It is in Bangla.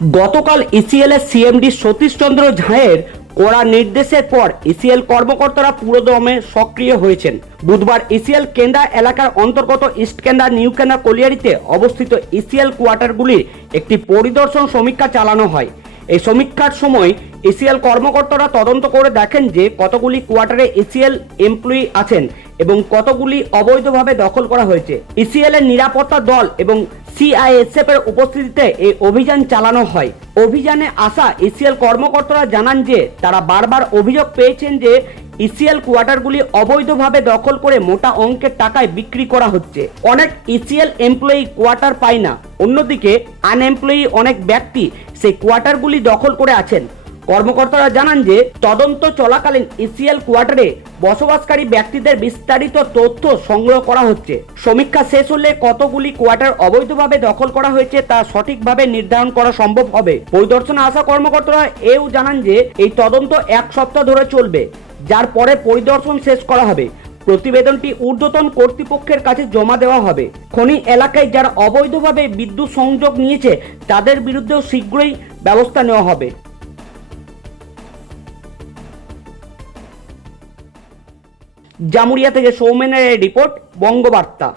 গতকাল ইসিএল এর সিএমডি সতীশ চন্দ্র ঝায়ের কড়া নির্দেশের পর ইসিএল কর্মকর্তারা পুরোদমে সক্রিয় হয়েছেন। বুধবার ইসিএল কেন্দ্রা এলাকার অন্তর্গত ইস্ট কেন্দ্রা নিউ কেন্দ্রা কলিয়ারিতে অবস্থিত ইসিএল কোয়ার্টারগুলির একটি পরিদর্শন সমীক্ষা চালানো হয়। এই সমীক্ষার সময় ইসিএল কর্মকর্তারা তদন্ত করে দেখেন যে কতগুলি কোয়ার্টারে ইসিএল এমপ্লয়ি আছেন এবং কতগুলি অবৈধভাবে দখল করা হয়েছে। ইসিএল এর নিরাপত্তা দল এবং সিআইএসএফ এর উপস্থিতিতে এই অভিযান চালানো হয়। অভিযানে আসা ইসিএল কর্মকর্তারা জানান যে তারা বারবার অভিযোগ পেয়েছেন যে ইসিএল কোয়ার্টারগুলি অবৈধভাবে দখল করে মোটা অঙ্কের টাকায় বিক্রি করা হচ্ছে। অনেক ইসিএল এমপ্লয়ি কোয়ার্টার পায় না, অন্যদিকে আনএমপ্লয়ি অনেক ব্যক্তি সেই কোয়ার্টারগুলি দখল করে আছেন। কর্মকর্তারা জানান যে তদন্ত চলাকালীন ইসিএল কোয়ার্টারে বসবাসকারী ব্যক্তিদের বিস্তারিত তথ্য সংগ্রহ করা হচ্ছে। সমীক্ষা শেষ হলে কতগুলি কোয়ার্টার অবৈধভাবে দখল করা হয়েছে তা সঠিকভাবে নির্ধারণ করা সম্ভব হবে। পরিদর্শনে আসা কর্মকর্তারা এও জানান যে এই তদন্ত 1 সপ্তাহ ধরে চলবে, যার পরে পরিদর্শন শেষ করা হবে। প্রতিবেদনটি ঊর্ধ্বতন কর্তৃপক্ষের কাছে জমা দেওয়া হবে। খনি এলাকায় যারা অবৈধভাবে বিদ্যুৎ সংযোগ নিয়েছে তাদের বিরুদ্ধেও শীঘ্রই ব্যবস্থা নেওয়া হবে। জামুরিয়া থেকে সৌমেনের রিপোর্ট, বঙ্গবার্তা।